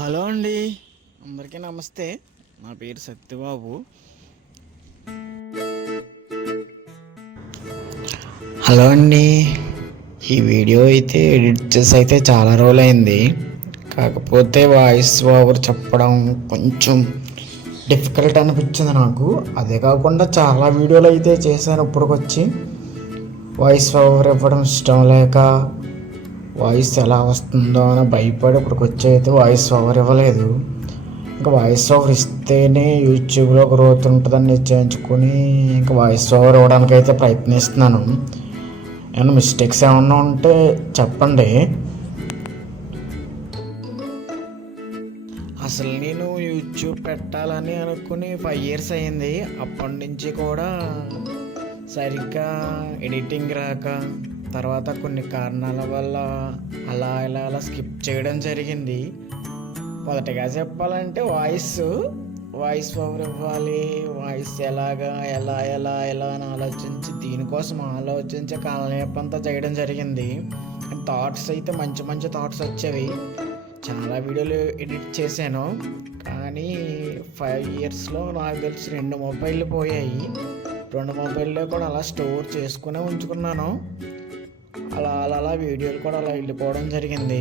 Hello అండి, అందరికీ నమస్తే. నా పేరు సత్యబాబు. హలో అండి, ఈ వీడియో అయితే ఎడిట్ చేసి అయితే చాలా రోజులైంది. కాకపోతే వాయిస్ ఓవర్ చెప్పడం కొంచెం డిఫికల్ట్ అనిపించింది నాకు. అదే కాకుండా చాలా వీడియోలు అయితే చేశాను ఇప్పటికొచ్చి. వాయిస్ ఓవర్ ఇవ్వడం ఇష్టం లేక వాయిస్ ఎలా వస్తుందో అని భయపడి ఇప్పటికొచ్చి అయితే వాయిస్ ఓవర్ ఇవ్వలేదు. ఇంకా వాయిస్ ఓవర్ ఇస్తేనే యూట్యూబ్లో గ్రోత్ ఉంటుందని నిశ్చయించుకొని ఇంకా వాయిస్ ఓవర్ ఇవ్వడానికి అయితే ప్రయత్నిస్తున్నాను. ఏమైనా మిస్టేక్స్ ఏమన్నా ఉంటే చెప్పండి. అసలు నేను యూట్యూబ్ పెట్టాలని అనుకుని 5 years అయ్యింది. అప్పటి నుంచి కూడా సరిగ్గా ఎడిటింగ్ రాక, తర్వాత కొన్ని కారణాల వల్ల అలా స్కిప్ చేయడం జరిగింది. మొదటగా చెప్పాలంటే వాయిస్ ఓవర్ ఇవ్వాలి, వాయిస్ ఎలా అని ఆలోచించి దీనికోసం ఆలోచించే కాలనేపంతా చేయడం జరిగింది. థాట్స్ అయితే మంచి థాట్స్ వచ్చేవి. చాలా వీడియోలు ఎడిట్ చేశాను, కానీ 5 yearsలో నాకు తెలిసి 2 మొబైళ్ళు పోయాయి. 2 మొబైల్లో కూడా అలా స్టోర్ చేసుకునే ఉంచుకున్నాను. అలా వీడియోలు కూడా అలా వెళ్ళిపోవడం జరిగింది.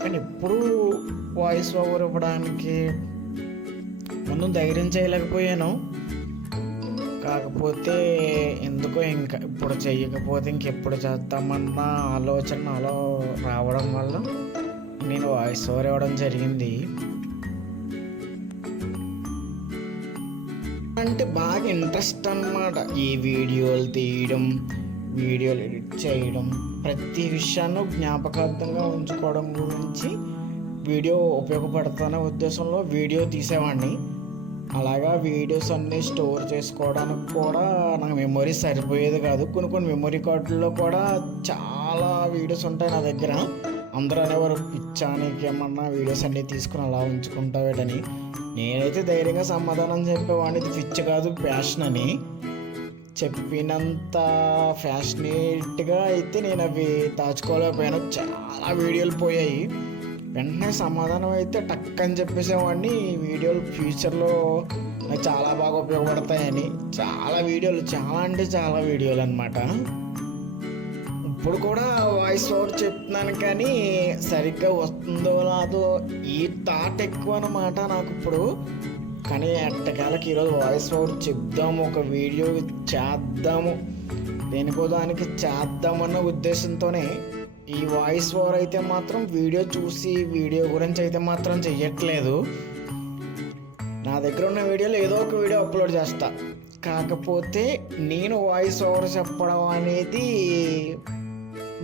కానీ ఇప్పుడు వాయిస్ ఓవర్ ఇవ్వడానికి ముందు ధైర్యం చేయలేకపోయాను. కాకపోతే ఎందుకో ఇంకా ఇప్పుడు చేయకపోతే ఇంకెప్పుడు చేద్దామన్న ఆలోచన నాలో రావడం వల్ల నేను వాయిస్ ఓవర్ ఇవ్వడం జరిగింది. అంటే బాగా ఇంట్రెస్ట్ అన్నమాట. ఈ వీడియోలు తీయడం, వీడియోలు ఎడిట్ చేయడం, ప్రతి విషయాన్ని జ్ఞాపకార్థంగా ఉంచుకోవడం గురించి వీడియో ఉపయోగపడుతున్న ఉద్దేశంలో వీడియో తీసేవాడిని. అలాగా వీడియోస్ అన్నీ స్టోర్ చేసుకోవడానికి కూడా నాకు మెమొరీ సరిపోయేది కాదు. కొన్ని మెమొరీ కార్డుల్లో కూడా చాలా వీడియోస్ ఉంటాయి నా దగ్గర. అందరూ అనేవారు, పిచ్చానికి ఏమన్నా వీడియోస్ అన్నీ తీసుకుని అలా ఉంచుకుంటావేటని. నేనైతే ధైర్యంగా సమాధానం చెప్పేవాడిని, ఇది పిచ్చి కాదు ప్యాషన్ అని. చెప్పినంత ఫ్యాషనేట్గా అయితే నేను అవి దాచుకోలేకపోయాను. చాలా వీడియోలు పోయాయి. వెంటనే సమాధానం అయితే టక్ అని చెప్పేసేవాడిని. వీడియోలు ఫ్యూచర్లో నాకు చాలా బాగా ఉపయోగపడతాయని. చాలా వీడియోలు అన్నమాట. ఇప్పుడు కూడా వాయిస్ ఓవర్ చెప్తున్నాను, కానీ సరిగ్గా వస్తుందో రాదో ఈ థాట్ ఎక్కువ అన్నమాట నాకు ఇప్పుడు. కానీ ఎట్టకాలకి ఈరోజు వాయిస్ ఓవర్ చెప్దాము, ఒక వీడియో చేద్దాము, దేనికో దానికి చేద్దామన్న ఉద్దేశంతోనే ఈ వాయిస్ ఓవర్ అయితే మాత్రం వీడియో చూసి వీడియో గురించి అయితే మాత్రం చెయ్యట్లేదు. నా దగ్గర ఉన్న వీడియోలో ఏదో ఒక వీడియో అప్లోడ్ చేస్తా. కాకపోతే నేను వాయిస్ ఓవర్ చెప్పడం అనేది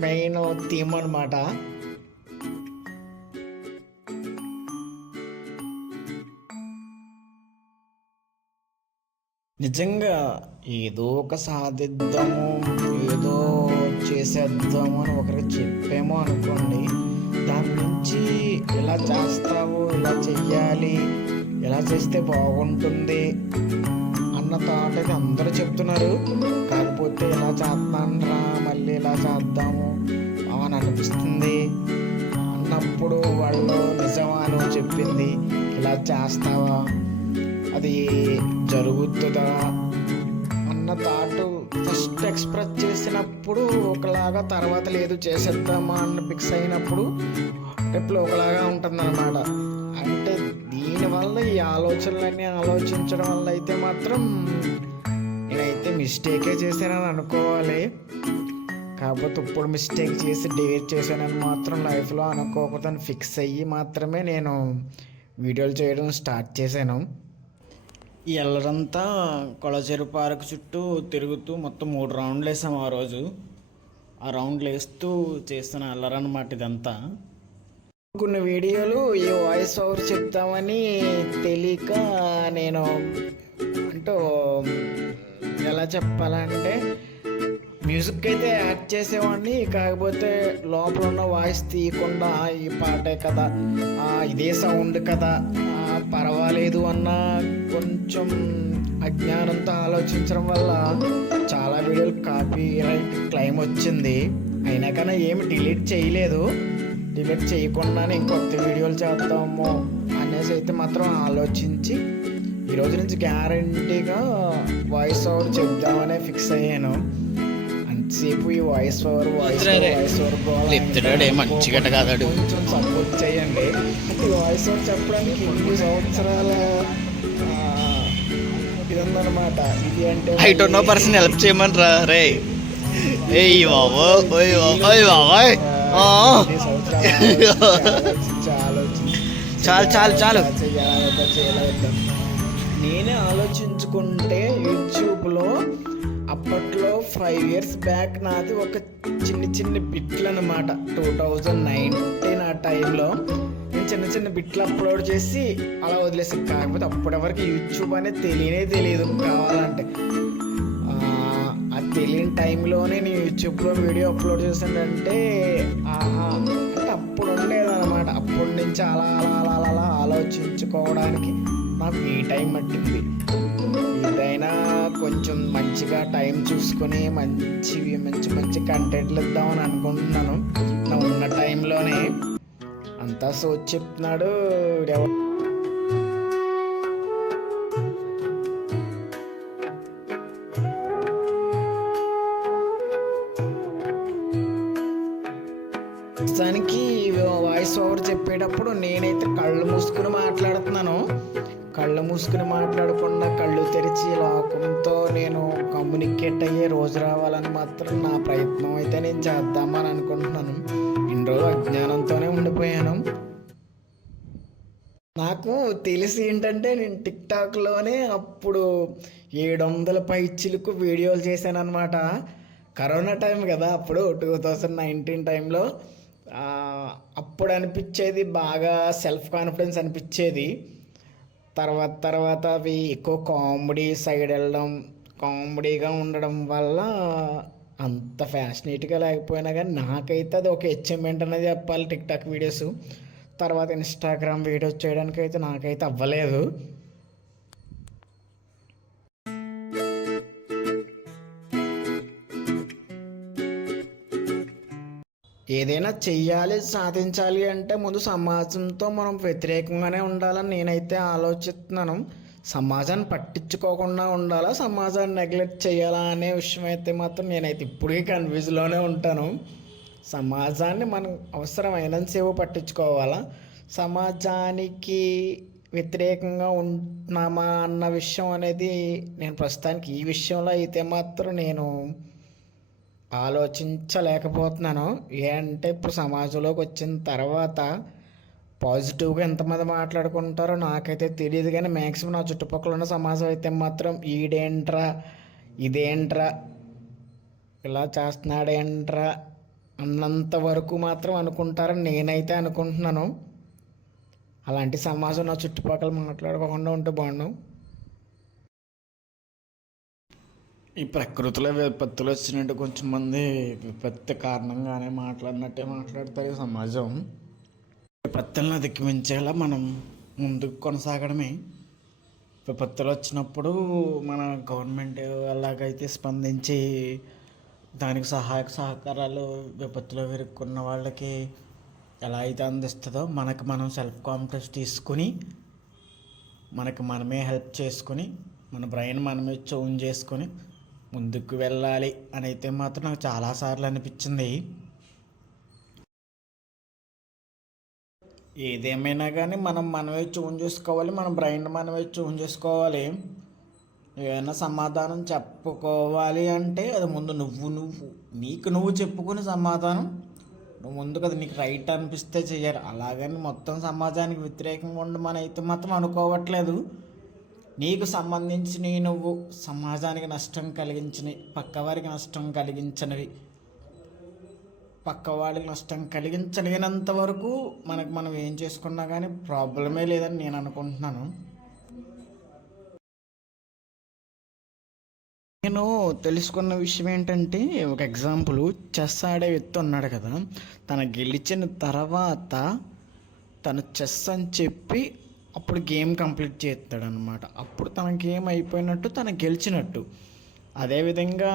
మెయిన్ థీమ్ అన్నమాట. నిజంగా ఏదో ఒక సాధిద్దాము, ఏదో చేసేద్దాము అని ఒకరికి చెప్పేమో అనుకోండి, దాని నుంచి ఇలా చేస్తావు, ఇలా చెయ్యాలి, ఇలా చేస్తే బాగుంటుంది అన్న థాట్ అయితే అందరూ చెప్తున్నారు. కాకపోతే ఇలా చేస్తానరా, మళ్ళీ ఇలా చేద్దాము అని అనిపిస్తుంది అన్నప్పుడు వాళ్ళు నిజమా నువ్వు చెప్పింది, ఇలా చేస్తావా, అది జరుగుతుందా అన్న థాట్ ఫస్ట్ ఎక్స్ప్రెస్ చేసినప్పుడు ఒకలాగా, తర్వాత లేదు చేసేద్దామా అన్న ఫిక్స్ అయినప్పుడు రేపు ఒకలాగా ఉంటుందన్నమాట. అంటే దీనివల్ల ఈ ఆలోచనలన్నీ ఆలోచించడం వల్ల అయితే మాత్రం నేనైతే మిస్టేకే చేశానని అనుకోవాలి. కాకపోతే ఇప్పుడు మిస్టేక్ చేసి డేర్ చేశానని మాత్రం లైఫ్లో అనుకోకపోతే ఫిక్స్ అయ్యి మాత్రమే నేను వీడియోలు చేయడం స్టార్ట్ చేశాను. ఈ ఎల్లరంతా కొలచెరు పార్క్ చుట్టూ తిరుగుతూ మొత్తం 3 రౌండ్లు వేసాము ఆ రోజు. ఆ రౌండ్లు వేస్తూ చేస్తున్న అల్లరన్నమాట ఇదంతా. కొన్ని వీడియోలు ఈ వాయిస్ ఓవర్ చెప్తామని తెలియక నేను ఎలా చెప్పాలంటే మ్యూజిక్ అయితే యాడ్ చేసేవాడిని. కాకపోతే లోపల ఉన్న వాయిస్ తీయకుండా ఈ పాటే కదా, ఇదే సౌండ్ కదా, పర్వాలేదు అన్న కొంచెం అజ్ఞానంతో ఆలోచించడం వల్ల చాలా వీడియోలు కాపీ రైట్ క్లెయిమ్ వచ్చింది. అయినా కానీ ఏమి డిలీట్ చేయలేదు. డిలీట్ చేయకుండానే ఇంకొత్త వీడియోలు చేద్దాము అనేసి అయితే మాత్రం ఆలోచించి ఈరోజు నుంచి గ్యారంటీగా వాయిస్ ఓవర్ చెప్దామనే ఫిక్స్ అయ్యాను. అంతసేపు ఈ వాయిస్ ఓవర్ కొంచెం సపోర్ట్ చేయండి. ఈ వాయిస్ ఓవర్ చెప్పడానికి ఇన్ని సంవత్సరాల ఇది ఉందన్నమాట. ఇది అంటే హైట్ ఉన్న పర్సన్ హెల్ప్ చేయమంటారా రే? చాలు నేనే ఆలోచించుకుంటే యూట్యూబ్లో అప్పట్లో 5 years బ్యాక్ నాది ఒక చిన్న బిట్లు అనమాట. 2019 ఆ టైంలో నేను చిన్న బిట్లు అప్లోడ్ చేసి అలా వదిలేసాను. కాకపోతే అప్పటివరకు యూట్యూబ్ అనేది తెలియదు. కావాలంటే అది తెలియని టైంలోనే నేను యూట్యూబ్లో వీడియో అప్లోడ్ చేశానంటే అప్పుడు ఉండేదన్నమాట. అప్పటి నుంచి అలా ఆలోచించుకోవడానికి నాకు ఈ టైం పట్టింది. ఇదైనా కొంచెం మంచిగా టైం చూసుకొని మంచి కంటెంట్లు ఇద్దామని అనుకుంటున్నాను. నా ఉన్న టైంలోనే అంతా సోచి చెప్తున్నాడు. ప్రస్తుతానికి వాయిస్ ఓవర్ చెప్పేటప్పుడు నేనైతే కళ్ళు మూసుకుని మాట్లాడుతున్నాను. కళ్ళు మూసుకుని మాట్లాడకుండా కళ్ళు తెరిచి లోకంతో నేను కమ్యూనికేట్ అయ్యే రోజు రావాలని మాత్రం నా ప్రయత్నం అయితే నేను చేద్దామని అనుకుంటున్నాను. ఇన్ని రోజులు అజ్ఞానంతోనే ఉండిపోయాను. నాకు తెలిసి ఏంటంటే నేను టిక్టాక్లోనే అప్పుడు 700 పైచిలకు వీడియోలు చేశాను అనమాట. కరోనా టైం కదా, అప్పుడు 2019 టైంలో. అప్పుడు అనిపించేది బాగా సెల్ఫ్ కాన్ఫిడెన్స్ అనిపించేది. తర్వాత అవి ఎక్కువ కామెడీ సైడ్ వెళ్ళడం, కామెడీగా ఉండడం వల్ల అంత ఫ్యాషనేట్గా లేకపోయినా కానీ నాకైతే అది ఒక అచీవ్మెంట్ అనేది చెప్పాలి టిక్టాక్ వీడియోస్. తర్వాత ఇన్స్టాగ్రామ్ వీడియోస్ చేయడానికి అయితే నాకైతే అవ్వలేదు. ఏదైనా చెయ్యాలి, సాధించాలి అంటే ముందు సమాజంతో మనం వ్యతిరేకంగానే ఉండాలని నేనైతే ఆలోచిస్తున్నాను. సమాజాన్ని పట్టించుకోకుండా ఉండాలా, సమాజాన్ని నెగ్లెక్ట్ చేయాలా అనే విషయం అయితే మాత్రం నేనైతే ఇప్పటికీ కన్ఫ్యూజ్లోనే ఉంటాను. సమాజాన్ని మనం అవసరమైనంతసేపు పట్టించుకోవాలా, సమాజానికి వ్యతిరేకంగా ఉంటున్నామా అన్న విషయం అనేది నేను ప్రస్తుతానికి ఈ విషయంలో అయితే మాత్రం నేను ఆలోచించలేకపోతున్నాను. అంటే ఇప్పుడు సమాజంలోకి వచ్చిన తర్వాత పాజిటివ్గా ఎంతమంది మాట్లాడుకుంటారో నాకైతే తెలియదు, కానీ మ్యాక్సిమం నా చుట్టుపక్కల ఉన్న సమాజం అయితే మాత్రం ఈడేంట్రా, ఇదేంట్రా, ఇలా చేస్తున్నాడేంట్రా అన్నంత వరకు మాత్రం అనుకుంటారని నేనైతే అనుకుంటున్నాను. అలాంటి సమాజం నా చుట్టుపక్కల మాట్లాడుకోకుండా ఉంటే బాగుండు. ఈ ప్రకృతిలో విపత్తులు వచ్చినట్టు కొంచెం మంది విపత్తు కారణంగానే మాట్లాడినట్టే మాట్లాడతారు. ఈ సమాజం విపత్తులను అధిగమించేలా మనం ముందుకు కొనసాగడమే. విపత్తులు వచ్చినప్పుడు మన గవర్నమెంట్ ఎలాగైతే స్పందించి దానికి సహాయక సహకారాలు విపత్తులో ఇరుక్కున్న వాళ్ళకి ఎలా అయితే అందిస్తుందో మనకు మనం సెల్ఫ్ కాన్ఫిడెన్స్ తీసుకుని మనకి మనమే హెల్ప్ చేసుకుని మన బ్రెయిన్ మనమే ట్యూన్ చేసుకొని ముందుకు వెళ్ళాలి అని అయితే మాత్రం నాకు చాలాసార్లు అనిపించింది. ఏదేమైనా కానీ మనమే ట్యూన్ చేసుకోవాలి, మన బ్రెయిన్ మనమే ట్యూన్ చేసుకోవాలి. ఏమైనా సమాధానం చెప్పుకోవాలి అంటే అది ముందు నువ్వు చెప్పుకునే సమాధానం నువ్వు ముందుకు అది నీకు రైట్ అనిపిస్తే చెయ్యాలి. అలాగని మొత్తం సమాజానికి వ్యతిరేకంగా ఉండమని అయితే మాత్రం అనుకోవట్లేదు. నీకు సంబంధించి నువ్వు సమాజానికి నష్టం కలిగించినవి, పక్కవారికి నష్టం కలిగించినవి, పక్కవాడికి నష్టం కలిగించలేనంత వరకు మనం ఏం చేసుకున్నా కానీ ప్రాబ్లమే లేదని నేను అనుకుంటున్నాను. నేను తెలుసుకున్న విషయం ఏంటంటే, ఒక ఎగ్జాంపుల్, చెస్ ఆడే వ్యక్తి ఉన్నాడు కదా, తను గెలిచిన తర్వాత తను చెస్ అని చెప్పి అప్పుడు గేమ్ కంప్లీట్ చేస్తాడు అనమాట. అప్పుడు తన గేమ్ అయిపోయినట్టు, తను గెలిచినట్టు. అదేవిధంగా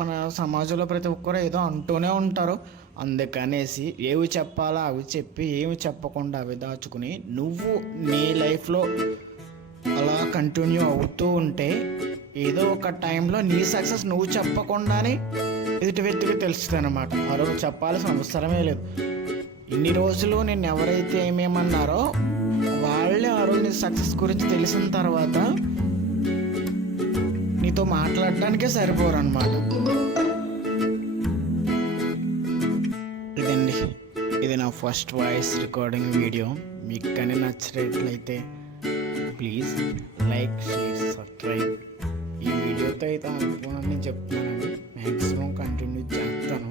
మన సమాజంలో ప్రతి ఒక్కరు ఏదో అంటూనే ఉంటారు, అందుకనేసి ఏవి చెప్పాలో అవి చెప్పి ఏమి చెప్పకుండా అవి దాచుకుని నువ్వు నీ లైఫ్లో అలా కంటిన్యూ అవుతూ ఉంటే ఏదో ఒక టైంలో నీ సక్సెస్ నువ్వు చెప్పకుండానే ఎదుటి వ్యక్తికి తెలుస్తుంది అనమాట. ఆ రోజు చెప్పాల్సిన అవసరమే లేదు. ఇన్ని రోజులు నేను ఎవరైతే ఏమేమన్నారో వాళ్ళే ఆ రోజు నీ సక్సెస్ గురించి తెలిసిన తర్వాత నీతో మాట్లాడడానికే సరిపోరు అనమాట. ఇదండి, ఇది నా ఫస్ట్ వాయిస్ రికార్డింగ్ వీడియో. మీకు కానీ నచ్చినట్లయితే ప్లీజ్ లైక్, షేర్, సబ్స్క్రైబ్. ఈ వీడియోతో అయితే అనుకున్నాను, నేను చెప్తున్నానండి, మ్యాక్సిమం కంటిన్యూ చేస్తాను.